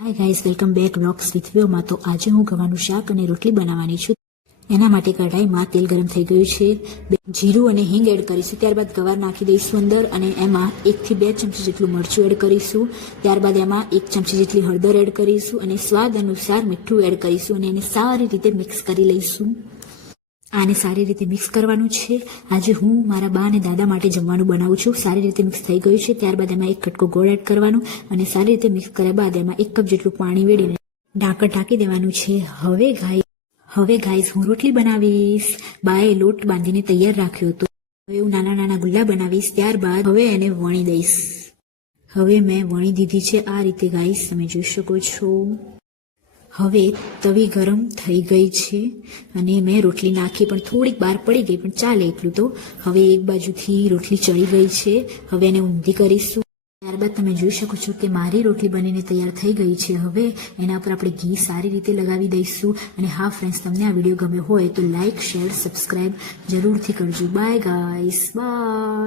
Hi guys, welcome back vlogs with Vyoma. તો આજે હું ગવાનું શાક અને રોટલી બનાવવાની છું। એના માટે કઢાઈમાં તેલ ગરમ થઈ ગયું છે। જીરું અને હિંગ એડ કરીશું, ત્યારબાદ ગવાર નાખી દઈશું અંદર અને એમાં 1 થી 2 ચમચી જેટલું મરચું એડ કરીશું। ત્યારબાદ એમાં 1 ચમચી જેટલી હળદર એડ કરીશું અને સ્વાદ અનુસાર મીઠું એડ કરીશું અને એને સારી રીતે મિક્સ કરી લઈશું। આને સારી રીતે મિક્સ કરવાનું છે। આજે હું મારા બા અને દાદા માટે જમવાનું બનાવું છું। સારી રીતે મિક્સ થઈ ગયું છે। ત્યારબાદ એમાં 1 કટકો ગોળ એડ કરવાનું અને સારી રીતે મિક્સ કર્યા બાદ એમાં 1 કપ જેટલું પાણી વેડીને ઢાંકણ ઢાંકી દેવાનું છે। હવે ગાઈઝ હું રોટલી બનાવીશ। બાએ લોટ બાંધીને તૈયાર રાખ્યો હતો। હવે હું નાના નાના ગુલ્લા બનાવીશ। ત્યારબાદ હવે એને વણી દઈશ। હવે મેં વણી દીધી છે આ રીતે ગાઈઝ, તમે જોઈ શકો છો। હવે તવી ગરમ થઈ ગઈ છે અને મેં રોટલી નાખી, પણ થોડીક બહાર પડી ગઈ, પણ ચાલે એટલું તો। હવે એક બાજુથી રોટલી ચડી ગઈ છે। હવે એને ઊંધી કરીશું। ત્યારબાદ તમે જોઈ શકો છો કે મારી રોટલી બનીને તૈયાર થઈ ગઈ છે। હવે એના પર આપણે ઘી સારી રીતે લગાવી દઈશું। અને હા ફ્રેન્ડ્સ, તમને આ વિડીયો ગમ્યો હોય તો લાઇક, શેર, સબસ્ક્રાઇબ જરૂરથી કરજો। Bye guys, by.